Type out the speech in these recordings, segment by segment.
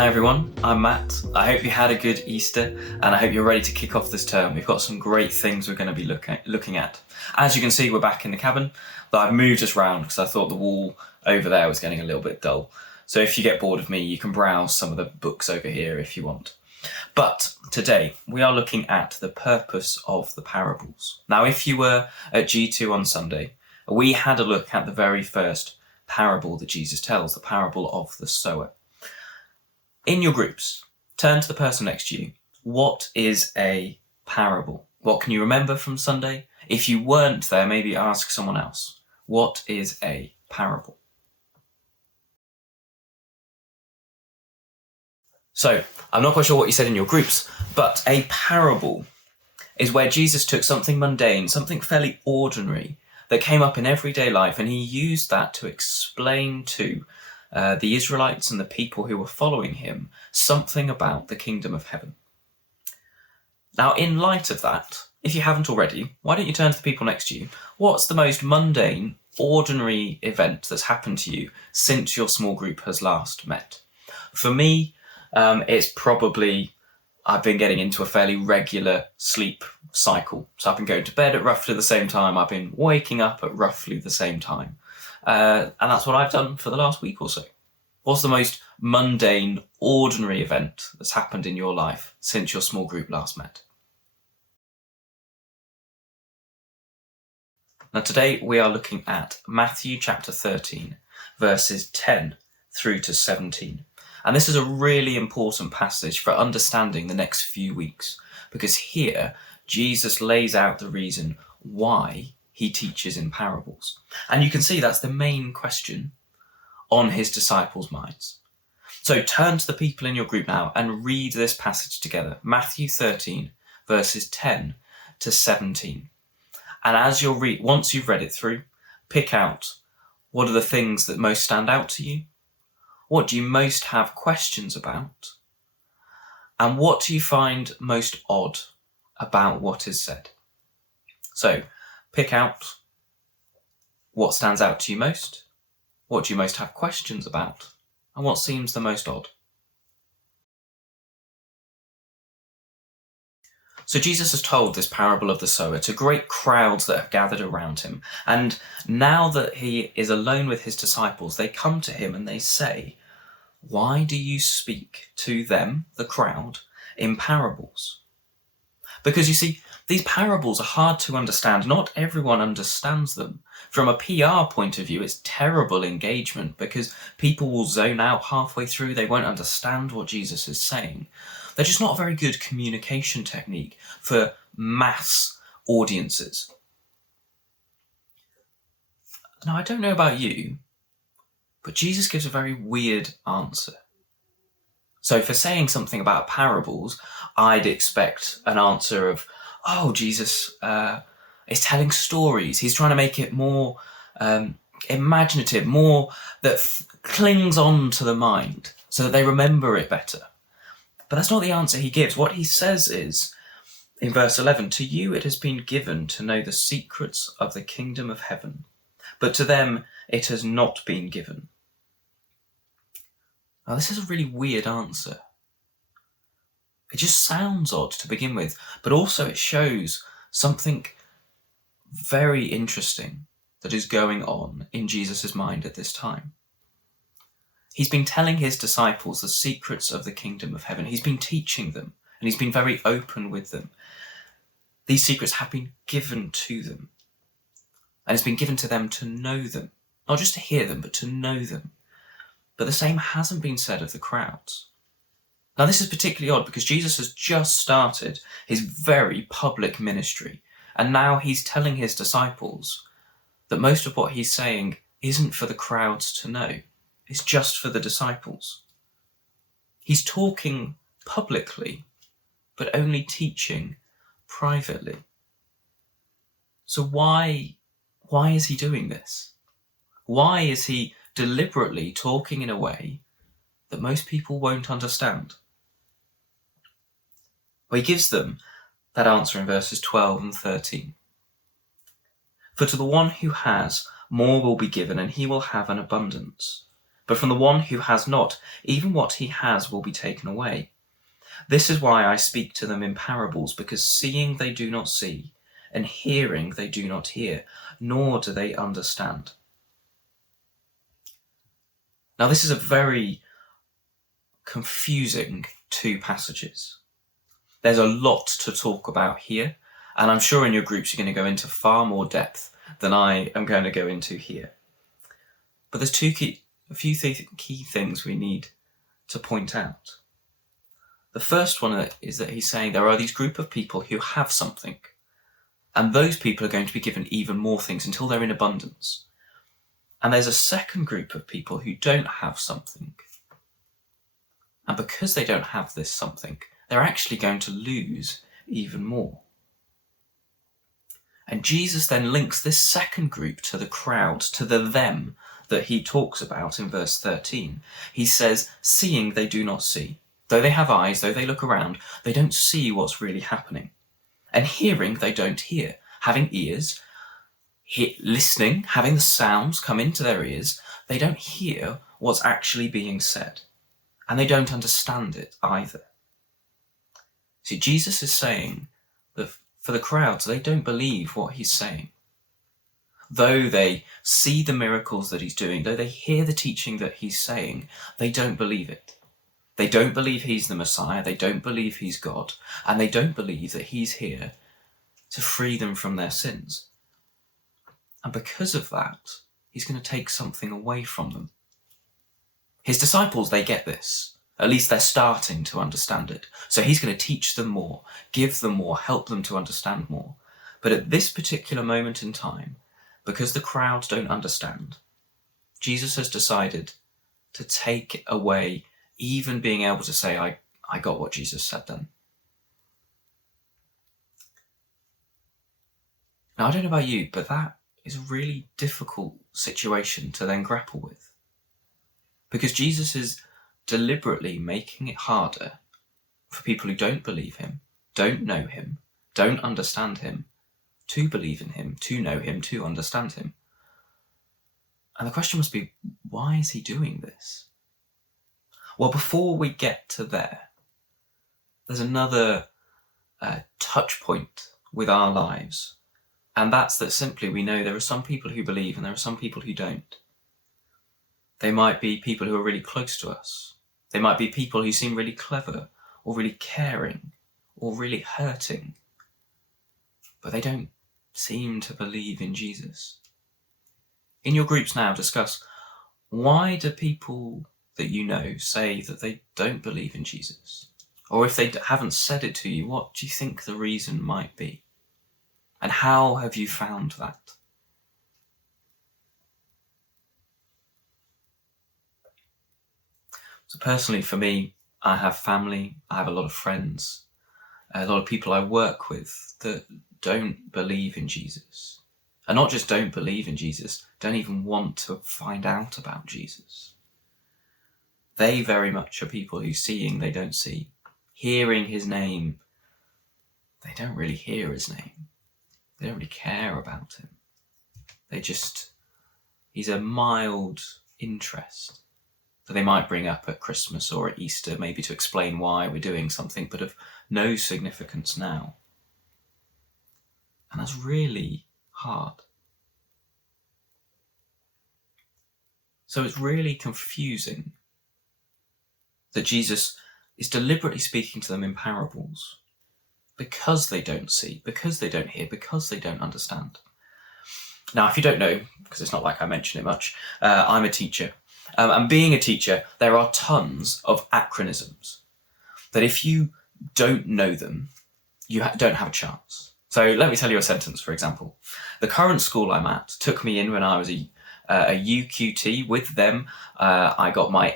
Hi everyone, I'm Matt. I hope you had a good Easter and I hope you're ready to kick off this term. We've got some great things we're going to be looking at. As you can see, we're back in the cabin, but I've moved us round because I thought the wall over there was getting a little bit dull. So if you get bored of me, you can browse some of the books over here if you want. But today we are looking at the purpose of the parables. Now, if you were at G2 on Sunday, we had a look at the very first parable that Jesus tells, the parable of the sower. In your groups, turn to the person next to you. What is a parable? What can you remember from Sunday? If you weren't there, maybe ask someone else. What is a parable? So, I'm not quite sure what you said in your groups, but a parable is where Jesus took something mundane, something fairly ordinary that came up in everyday life, and he used that to explain to the Israelites and the people who were following him something about the kingdom of heaven. Now, in light of that, if you haven't already, why don't you turn to the people next to you? What's the most mundane, ordinary event that's happened to you since your small group has last met? For me, it's probably I've been getting into a fairly regular sleep cycle. So I've been going to bed at roughly the same time. I've been waking up at roughly the same time. And that's what I've done for the last week or so. What's the most mundane, ordinary event that's happened in your life since your small group last met? Now today we are looking at Matthew chapter 13, verses 10 through to 17. And this is a really important passage for understanding the next few weeks, because here Jesus lays out the reason why he teaches in parables. And you can see that's the main question on his disciples' minds. So turn to the people in your group now and read this passage together. Matthew 13, verses 10 to 17. And as you'll once you've read it through, pick out what are the things that most stand out to you. What do you most have questions about? And what do you find most odd about what is said? So pick out what stands out to you most, what do you most have questions about, and what seems the most odd. So Jesus has told this parable of the sower to great crowds that have gathered around him. And now that he is alone with his disciples, they come to him and they say, "Why do you speak to them, the crowd, in parables?" Because you see, these parables are hard to understand. Not everyone understands them. From a PR point of view, it's terrible engagement because people will zone out halfway through. They won't understand what Jesus is saying. They're just not a very good communication technique for mass audiences. Now, I don't know about you, but Jesus gives a very weird answer. So for saying something about parables, I'd expect an answer of, oh, Jesus is telling stories. He's trying to make it more imaginative, more that clings on to the mind so that they remember it better. But that's not the answer he gives. What he says is, in verse 11, "To you it has been given to know the secrets of the kingdom of heaven, but to them it has not been given." Now, this is a really weird answer. It just sounds odd to begin with, but also it shows something very interesting that is going on in Jesus' mind at this time. He's been telling his disciples the secrets of the kingdom of heaven. He's been teaching them, and he's been very open with them. These secrets have been given to them, and it's been given to them to know them. Not just to hear them, but to know them. But the same hasn't been said of the crowds. Now, this is particularly odd because Jesus has just started his very public ministry, and now he's telling his disciples that most of what he's saying isn't for the crowds to know. It's just for the disciples. He's talking publicly, but only teaching privately. So why is he doing this? Why is he deliberately talking in a way that most people won't understand? Well, he gives them that answer in verses 12 and 13. "For to the one who has, more will be given, and he will have an abundance. But from the one who has not, even what he has will be taken away. This is why I speak to them in parables, because seeing they do not see, and hearing they do not hear, nor do they understand. Now, this is a very confusing two passages. There's a lot to talk about here, and I'm sure in your groups you're going to go into far more depth than I am going to go into here. But there's a few key things we need to point out. The first one is that he's saying there are these group of people who have something, and those people are going to be given even more things until they're in abundance. And there's a second group of people who don't have something. And because they don't have this something, they're actually going to lose even more. And Jesus then links this second group to the crowd, to the them that he talks about in verse 13. He says, seeing they do not see. Though they have eyes, though they look around, they don't see what's really happening. And hearing, they don't hear. Having ears, listening, having the sounds come into their ears, they don't hear what's actually being said. And they don't understand it either. See, Jesus is saying that for the crowds, they don't believe what he's saying. Though they see the miracles that he's doing, though they hear the teaching that he's saying, they don't believe it. They don't believe he's the Messiah, they don't believe he's God, and they don't believe that he's here to free them from their sins. And because of that, he's going to take something away from them. His disciples, they get this. At least they're starting to understand it. So he's going to teach them more, give them more, help them to understand more. But at this particular moment in time, because the crowds don't understand, Jesus has decided to take away even being able to say, I got what Jesus said then. Now, I don't know about you, but that is a really difficult situation to then grapple with. Because Jesus is deliberately making it harder for people who don't believe him, don't know him, don't understand him, to believe in him, to know him, to understand him. And the question must be, why is he doing this? Well, before we get to there's another touch point with our lives. And that's that simply we know there are some people who believe and there are some people who don't. They might be people who are really close to us. They might be people who seem really clever or really caring or really hurting. But they don't seem to believe in Jesus. In your groups now, discuss, why do people that you know say that they don't believe in Jesus? Or if they haven't said it to you, what do you think the reason might be? And how have you found that? So personally, for me, I have family, I have a lot of friends, a lot of people I work with that don't believe in Jesus. And not just don't believe in Jesus, don't even want to find out about Jesus. They very much are people who seeing they don't see, hearing his name, they don't really hear his name. They don't really care about him. He's a mild interest that they might bring up at Christmas or at Easter, maybe to explain why we're doing something, but of no significance now. And that's really hard. So it's really confusing that Jesus is deliberately speaking to them in parables because they don't see, because they don't hear, because they don't understand. Now, if you don't know, because it's not like I mention it much, I'm a teacher. And being a teacher, there are tons of acronyms that if you don't know them, you don't have a chance. So let me tell you a sentence, for example. The current school I'm at took me in when I was a UQT. With them, I got my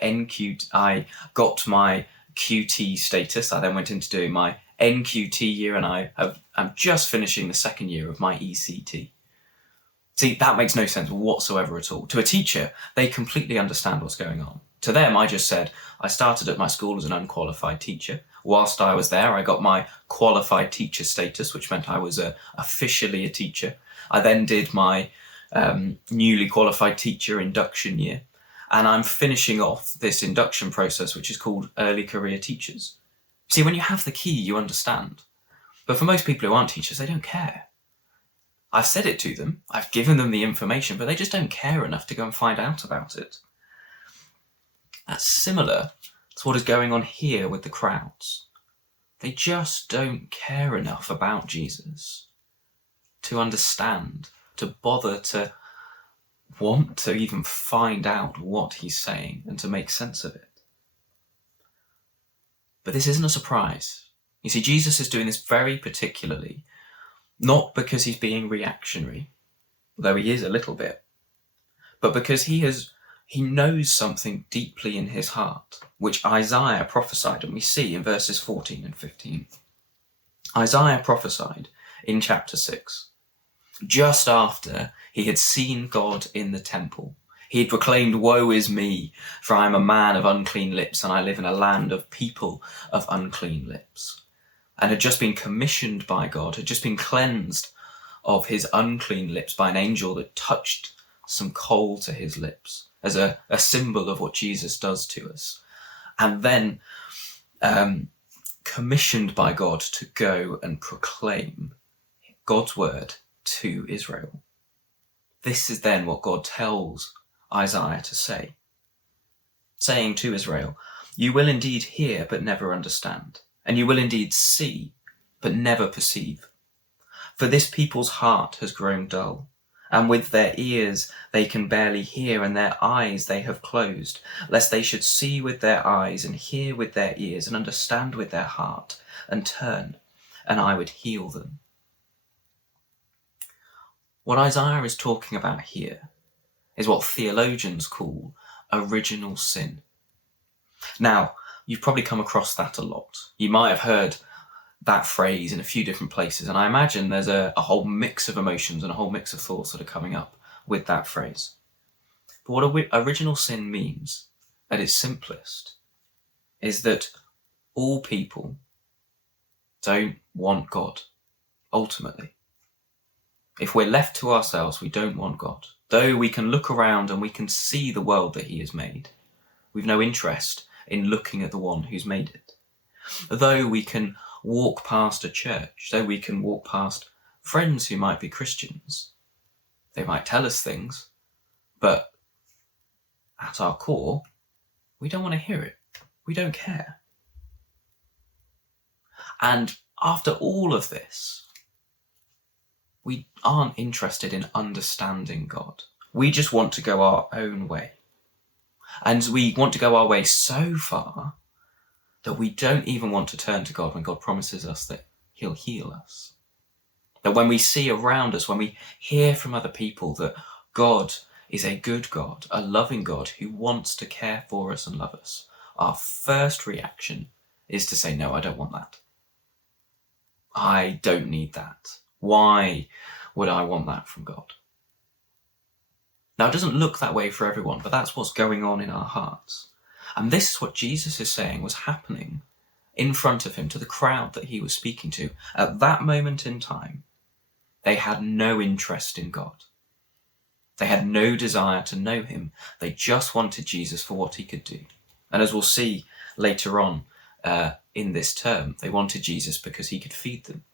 QT status. I then went into doing my NQT year, and I'm just finishing the second year of my ECT. See, that makes no sense whatsoever at all. To a teacher, they completely understand what's going on. To them, I just said, I started at my school as an unqualified teacher. Whilst I was there, I got my qualified teacher status, which meant I was officially a teacher. I then did my newly qualified teacher induction year. and I'm finishing off this induction process, which is called Early Career Teachers. See, when you have the key, you understand. But for most people who aren't teachers, they don't care. I've said it to them, I've given them the information, but they just don't care enough to go and find out about it. That's similar to what is going on here with the crowds. They just don't care enough about Jesus to understand, to bother to want to even find out what he's saying and to make sense of it. But this isn't a surprise. You see, Jesus is doing this very particularly, not because he's being reactionary, though he is a little bit, but because he knows something deeply in his heart, which Isaiah prophesied, and we see in verses 14 and 15. Isaiah prophesied in chapter 6, just after he had seen God in the temple. He had proclaimed, "Woe is me, for I am a man of unclean lips, and I live in a land of people of unclean lips," and had just been commissioned by God, had just been cleansed of his unclean lips by an angel that touched some coal to his lips as a symbol of what Jesus does to us. And then commissioned by God to go and proclaim God's word to Israel. This is then what God tells Isaiah to say, saying to Israel, "You will indeed hear but never understand, and you will indeed see but never perceive. For this people's heart has grown dull, and with their ears they can barely hear, and their eyes they have closed, lest they should see with their eyes, and hear with their ears, and understand with their heart, and turn, and I would heal them." What Isaiah is talking about here is what theologians call original sin. Now, you've probably come across that a lot. You might have heard that phrase in a few different places, and I imagine there's a whole mix of emotions and a whole mix of thoughts that are coming up with that phrase. But what original sin means, at its simplest, is that all people don't want God, ultimately. If we're left to ourselves, we don't want God. Though we can look around and we can see the world that he has made, we've no interest in looking at the one who's made it. Though we can walk past a church, though we can walk past friends who might be Christians, they might tell us things, but at our core, we don't want to hear it. We don't care. And after all of this, we aren't interested in understanding God. We just want to go our own way. And we want to go our way so far that we don't even want to turn to God when God promises us that he'll heal us. That when we see around us, when we hear from other people that God is a good God, a loving God who wants to care for us and love us, our first reaction is to say, "No, I don't want that. I don't need that. Why would I want that from God?" Now, it doesn't look that way for everyone, but that's what's going on in our hearts. And this is what Jesus is saying was happening in front of him to the crowd that he was speaking to. At that moment in time, they had no interest in God. They had no desire to know him. They just wanted Jesus for what he could do. And as we'll see later on in this term, they wanted Jesus because he could feed them.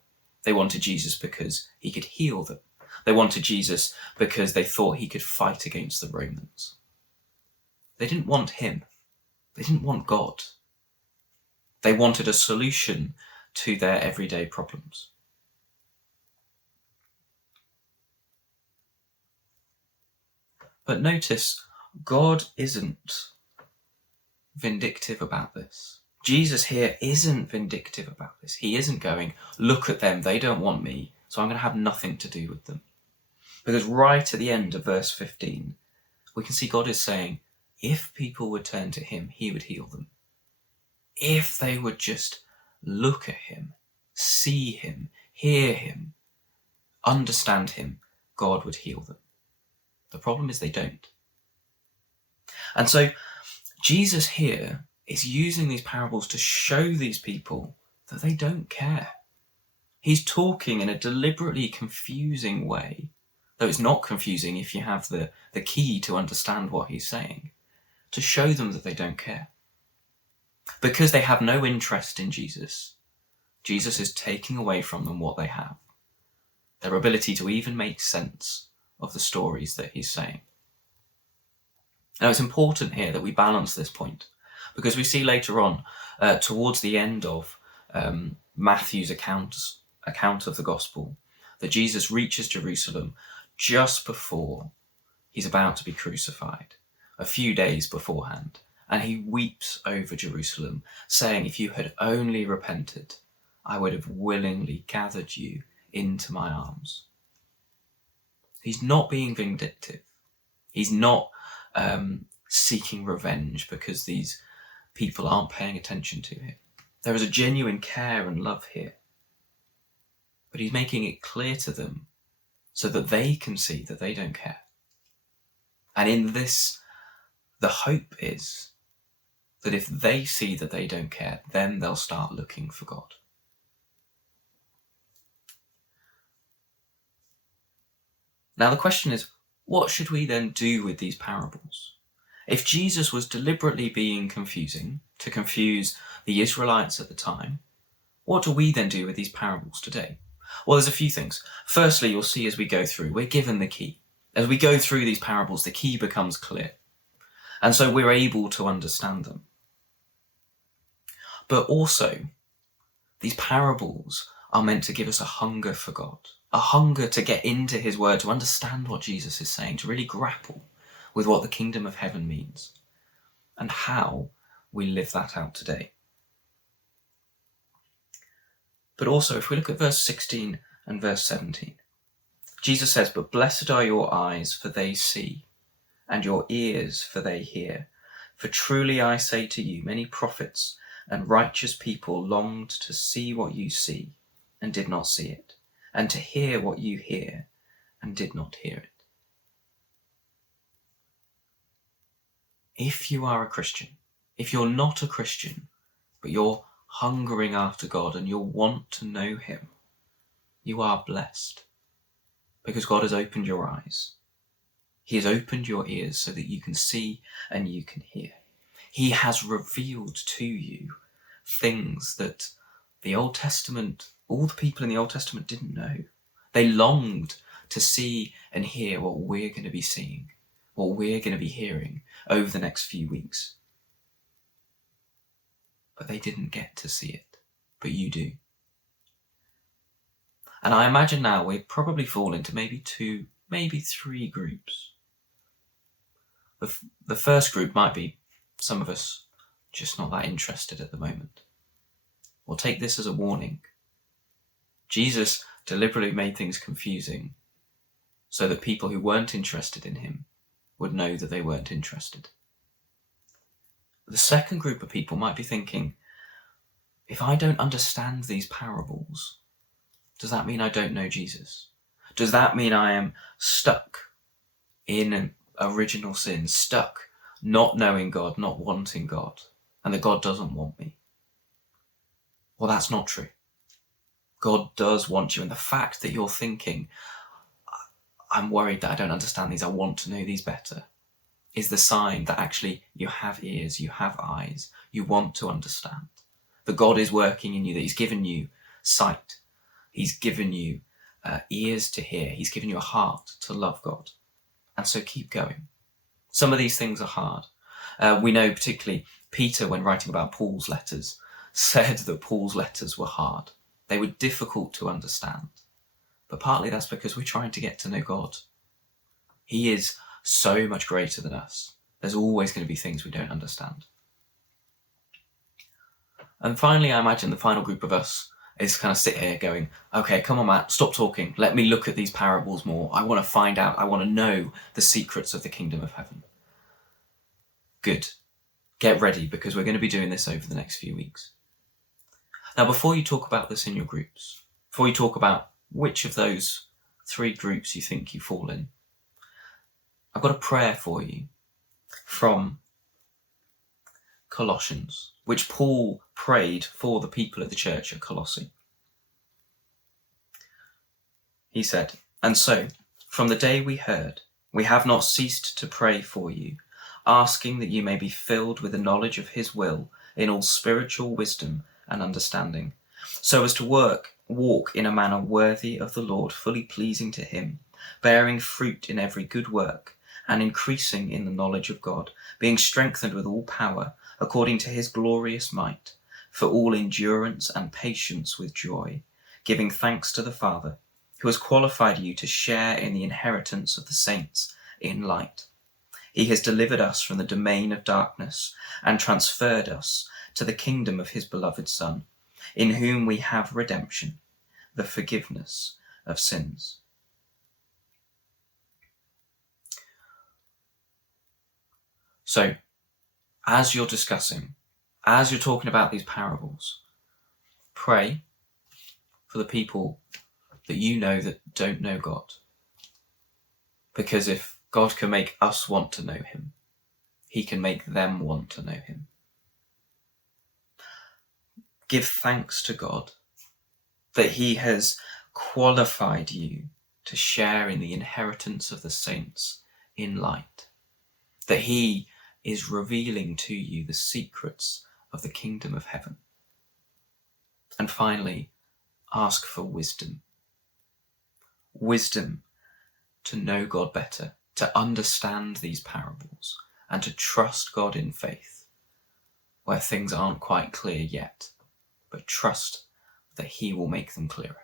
They wanted Jesus because he could heal them. They wanted Jesus because they thought he could fight against the Romans. They didn't want him. They didn't want God. They wanted a solution to their everyday problems. But notice, God isn't vindictive about this. Jesus here isn't vindictive about this. He isn't going, "Look at them, they don't want me, so I'm going to have nothing to do with them." Because right at the end of verse 15, we can see God is saying, if people would turn to him, he would heal them. If they would just look at him, see him, hear him, understand him, God would heal them. The problem is they don't. And so Jesus here is using these parables to show these people that they don't care. He's talking in a deliberately confusing way, though it's not confusing if you have the key to understand what he's saying. to show them that they don't care. Because they have no interest in Jesus, Jesus is taking away from them what they have, their ability to even make sense of the stories that he's saying. Now, it's important here that we balance this point, because we see later on, towards the end of Matthew's account of the gospel, that Jesus reaches Jerusalem just before he's about to be crucified, a few days beforehand, and he weeps over Jerusalem, saying, "If you had only repented, I would have willingly gathered you into my arms." He's not being vindictive. He's not seeking revenge because these people aren't paying attention to him. There is a genuine care and love here. But he's making it clear to them so that they can see that they don't care. And in this, the hope is that if they see that they don't care, then they'll start looking for God. Now the question is, what should we then do with these parables? If Jesus was deliberately being confusing to confuse the Israelites at the time, what do we then do with these parables today? Well, there's a few things. Firstly, you'll see as we go through, we're given the key. As we go through these parables, the key becomes clear. And so we're able to understand them. But also, these parables are meant to give us a hunger for God, a hunger to get into his word, to understand what Jesus is saying, to really grapple with what the kingdom of heaven means and how we live that out today. But also, if we look at verse 16 and verse 17, Jesus says, "But blessed are your eyes, for they see, and your ears, for they hear. For truly I say to you, many prophets and righteous people longed to see what you see, and did not see it, and to hear what you hear, and did not hear it." If you are a Christian, if you're not a Christian, but you're hungering after God and you want to know him, you are blessed, because God has opened your eyes. He has opened your ears so that you can see and you can hear. He has revealed to you things that the Old Testament, all the people in the Old Testament didn't know. They longed to see and hear what we're going to be seeing, what we're going to be hearing over the next few weeks. But they didn't get to see it, but you do. And I imagine now we probably fall into maybe 2, maybe 3 groups. The first group might be some of us just not that interested at the moment. We'll take this as a warning. Jesus deliberately made things confusing so that people who weren't interested in him would know that they weren't interested. The second group of people might be thinking, if I don't understand these parables, does that mean I don't know Jesus? Does that mean I am stuck in an original sin, stuck not knowing God, not wanting God, and that God doesn't want me? Well, that's not true. God does want you, and the fact that you're thinking, I'm worried that I don't understand these, I want to know these better, is the sign that actually you have ears, you have eyes, you want to understand. That God is working in you, that he's given you sight, he's given you ears to hear, he's given you a heart to love God. And so keep going. Some of these things are hard. We know particularly Peter, when writing about Paul's letters, said that Paul's letters were hard. They were difficult to understand. But partly that's because we're trying to get to know God. He is so much greater than us. There's always going to be things we don't understand. And finally, I imagine the final group of us is kind of sit here going, okay, come on, Matt, stop talking. Let me look at these parables more. I want to find out. I want to know the secrets of the kingdom of heaven. Good. Get ready, because we're going to be doing this over the next few weeks. Now, before you talk about this in your groups, before you talk about which of those 3 groups you think you fall in, I've got a prayer for you from Colossians, which Paul prayed for the people of the church at Colossae. He said, "And so, from the day we heard, we have not ceased to pray for you, asking that you may be filled with the knowledge of his will in all spiritual wisdom and understanding, so as to walk in a manner worthy of the Lord, fully pleasing to him, bearing fruit in every good work, and increasing in the knowledge of God, being strengthened with all power, according to his glorious might, for all endurance and patience with joy, giving thanks to the Father, who has qualified you to share in the inheritance of the saints in light. He has delivered us from the domain of darkness and transferred us to the kingdom of his beloved Son, in whom we have redemption, the forgiveness of sins. So, as you're discussing, as you're talking about these parables, pray for the people that you know that don't know God. Because if God can make us want to know him, he can make them want to know him. Give thanks to God that he has qualified you to share in the inheritance of the saints in light, that he is revealing to you the secrets of the kingdom of heaven. And finally, ask for wisdom. Wisdom to know God better, to understand these parables, and to trust God in faith, where things aren't quite clear yet, but trust that he will make them clearer.